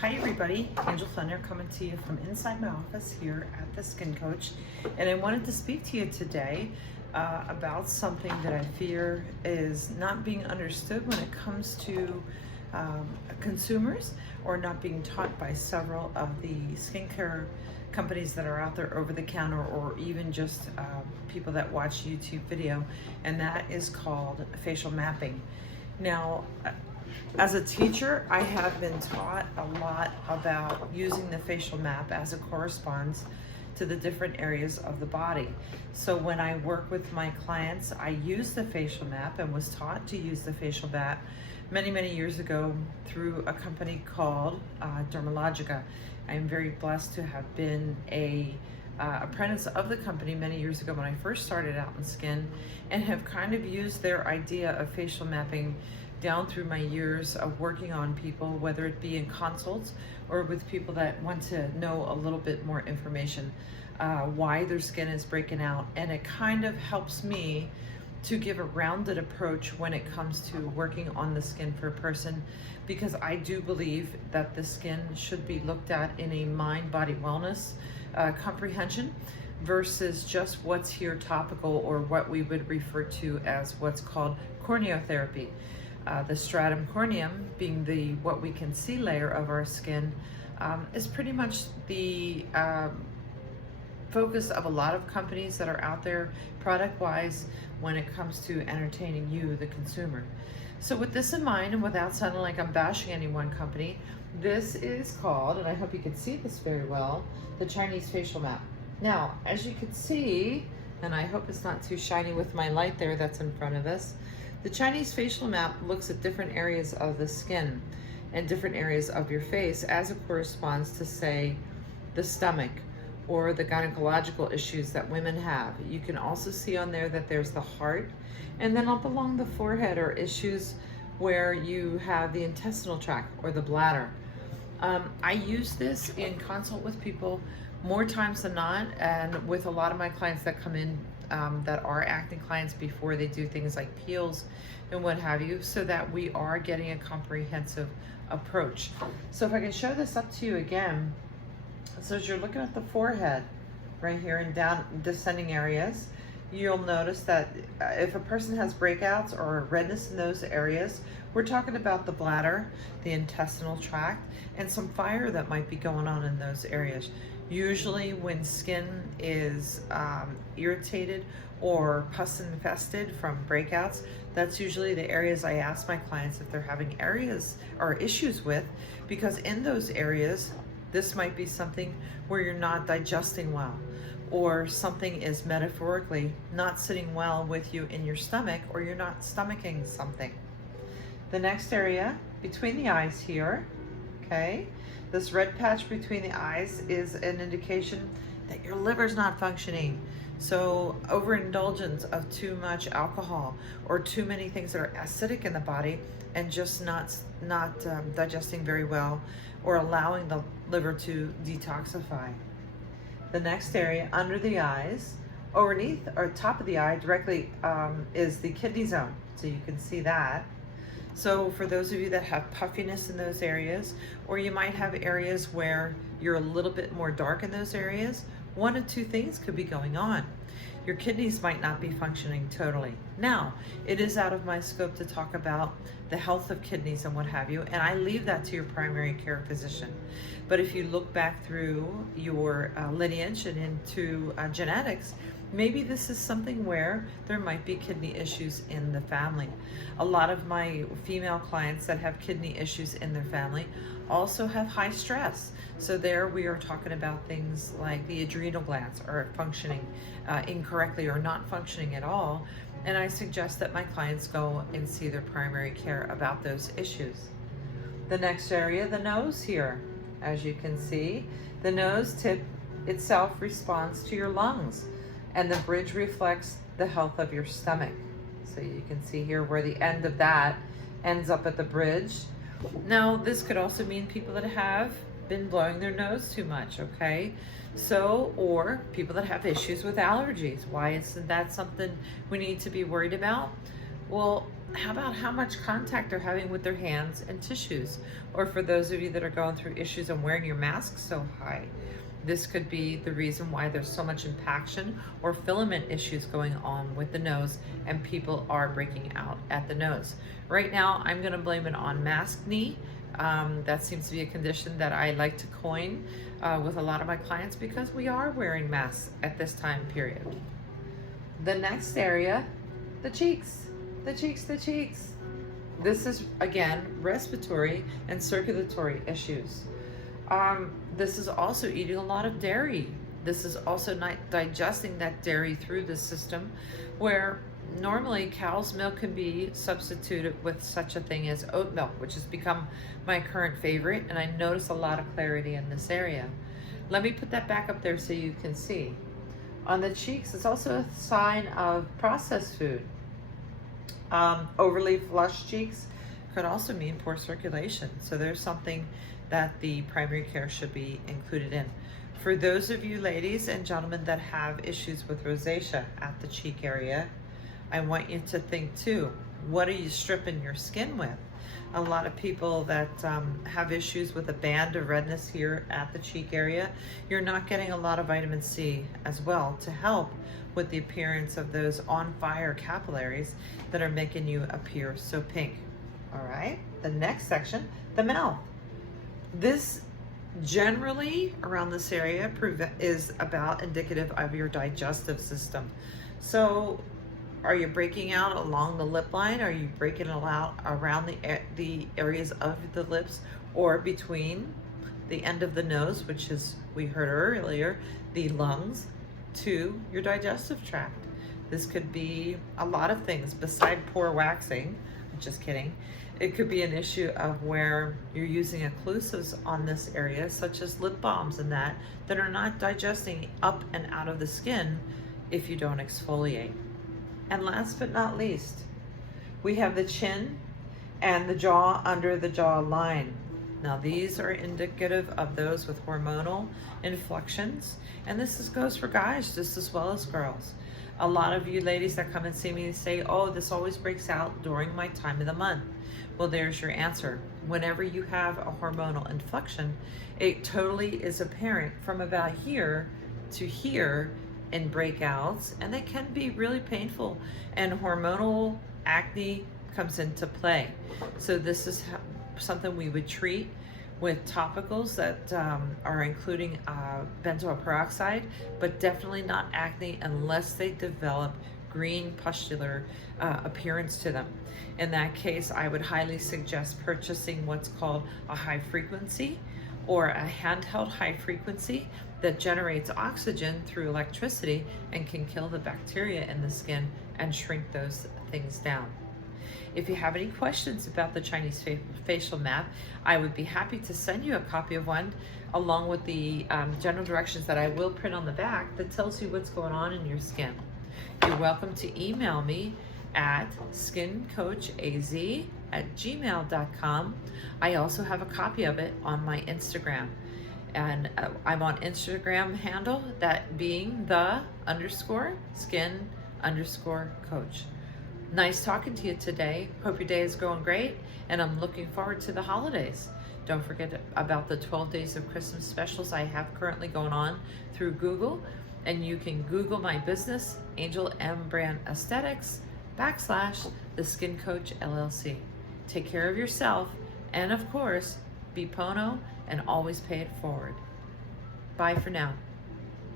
Hi everybody, Angel Thunder coming to you from inside my office here at the Skin Coach, and I wanted to speak to you today about something that I fear is not being understood when it comes to consumers, or not being taught by several of the skincare companies that are out there over the counter, or even just people that watch YouTube video, and that is called facial mapping. Now, as a teacher, I have been taught a lot about using the facial map as it corresponds to the different areas of the body. So when I work with my clients, I use the facial map and was taught to use the facial map many years ago through a company called Dermalogica. I am very blessed to have been a apprentice of the company many years ago when I first started out in skin, and have kind of used their idea of facial mapping down through my years of working on people, whether it be in consults or with people that want to know a little bit more information, why their skin is breaking out. And it kind of helps me to give a rounded approach when it comes to working on the skin for a person, because I do believe that the skin should be looked at in a mind-body wellness comprehension versus just what's here topical, or what we would refer to as what's called corneotherapy. The stratum corneum being the what we can see layer of our skin is pretty much the focus of a lot of companies that are out there product-wise when it comes to entertaining you, the consumer. So with this in mind, and without sounding like I'm bashing any one company, this is called, and I hope you can see this very well, the Chinese facial map. Now, as you can see, and I hope it's not too shiny with my light there that's in front of us, the Chinese facial map looks at different areas of the skin and different areas of your face as it corresponds to, say, the stomach or the gynecological issues that women have. You can also see on there that there's the heart, and then up along the forehead are issues where you have the intestinal tract or the bladder. I use this in consult with people more times than not, and with a lot of my clients that come in that are acne clients before they do things like peels and what have you, so that we are getting a comprehensive approach. So if I can show this up to you again, so as you're looking at the forehead right here and down descending areas, you'll notice that if a person has breakouts or redness in those areas, we're talking about the bladder, the intestinal tract, and some fire that might be going on in those areas. Usually when skin is irritated or pus infested from breakouts, that's usually the areas I ask my clients if they're having areas or issues with, because in those areas, this might be something where you're not digesting well, or something is metaphorically not sitting well with you in your stomach, or you're not stomaching something. The next area between the eyes here, okay, this red patch between the eyes is an indication that your liver's not functioning. So overindulgence of too much alcohol or too many things that are acidic in the body and just not digesting very well, or allowing the liver to detoxify. The next area under the eyes, underneath or top of the eye directly, is the kidney zone. So you can see that. So for those of you that have puffiness in those areas, or you might have areas where you're a little bit more dark in those areas, one of two things could be going on. Your kidneys might not be functioning totally. Now, it is out of my scope to talk about the health of kidneys and what have you, and I leave that to your primary care physician. But if you look back through your lineage and into genetics, maybe this is something where there might be kidney issues in the family. A lot of my female clients that have kidney issues in their family also have high stress. So there we are talking about things like the adrenal glands are functioning incorrectly or not functioning at all. And I suggest that my clients go and see their primary care about those issues. The next area, the nose here. As you can see, the nose tip itself responds to your lungs, and the bridge reflects the health of your stomach. So you can see here where the end of that ends up at the bridge. Now, this could also mean people that have been blowing their nose too much, okay? So, or people that have issues with allergies. Why isn't that something we need to be worried about? Well, How about how much contact they're having with their hands and tissues? Or for those of you that are going through issues on wearing your mask so high, this could be the reason why there's so much impaction or filament issues going on with the nose, and people are breaking out at the nose. Right now, I'm gonna blame it on mask knee. That seems to be a condition that I like to coin with a lot of my clients because we are wearing masks at this time period. The next area, the cheeks. The cheeks. This is, again, respiratory and circulatory issues. This is also eating a lot of dairy. This is also not digesting that dairy through the system, where normally cow's milk can be substituted with such a thing as oat milk, which has become my current favorite, and I notice a lot of clarity in this area. Let me put that back up there so you can see. On the cheeks, it's also a sign of processed food. Overly flushed cheeks could also mean poor circulation. So there's something that the primary care should be included in. For those of you ladies and gentlemen that have issues with rosacea at the cheek area, I want you to think too, what are you stripping your skin with? A lot of people that have issues with a band of redness here at the cheek area, you're not getting a lot of vitamin C as well to help with the appearance of those on fire capillaries that are making you appear so pink. All right, the next section, the mouth. This generally around this area is about indicative of your digestive system. So are you breaking out along the lip line? Are you breaking it out around the areas of the lips or between the end of the nose, which is, we heard earlier, the lungs, to your digestive tract? This could be a lot of things beside pore waxing. Just kidding. It could be an issue of where you're using occlusives on this area, such as lip balms and that are not digesting up and out of the skin if you don't exfoliate. And last but not least, we have the chin and the jaw under the jaw line. Now these are indicative of those with hormonal inflections, and this goes for guys just as well as girls. A lot of you ladies that come and see me say, oh, this always breaks out during my time of the month. Well, there's your answer. Whenever you have a hormonal inflection, it totally is apparent from about here to here in breakouts, and they can be really painful, and hormonal acne comes into play. So this is something we would treat with topicals that are including benzoyl peroxide, but definitely not acne unless they develop green pustular appearance to them. In that case, I would highly suggest purchasing what's called a high frequency or a handheld high frequency that generates oxygen through electricity and can kill the bacteria in the skin and shrink those things down. If you have any questions about the Chinese facial map, I would be happy to send you a copy of one along with the general directions that I will print on the back that tells you what's going on in your skin. You're welcome to email me at SkinCoachAZ@gmail.com. I also have a copy of it on my Instagram. And I'm on Instagram handle, that being _skin_coach. Nice talking to you today. Hope your day is going great, and I'm looking forward to the holidays. Don't forget about the 12 Days of Christmas specials I have currently going on through Google, and you can Google my business, Angel M Brand Aesthetics / the Skin Coach LLC. Take care of yourself, and of course, be Pono and always pay it forward. Bye for now.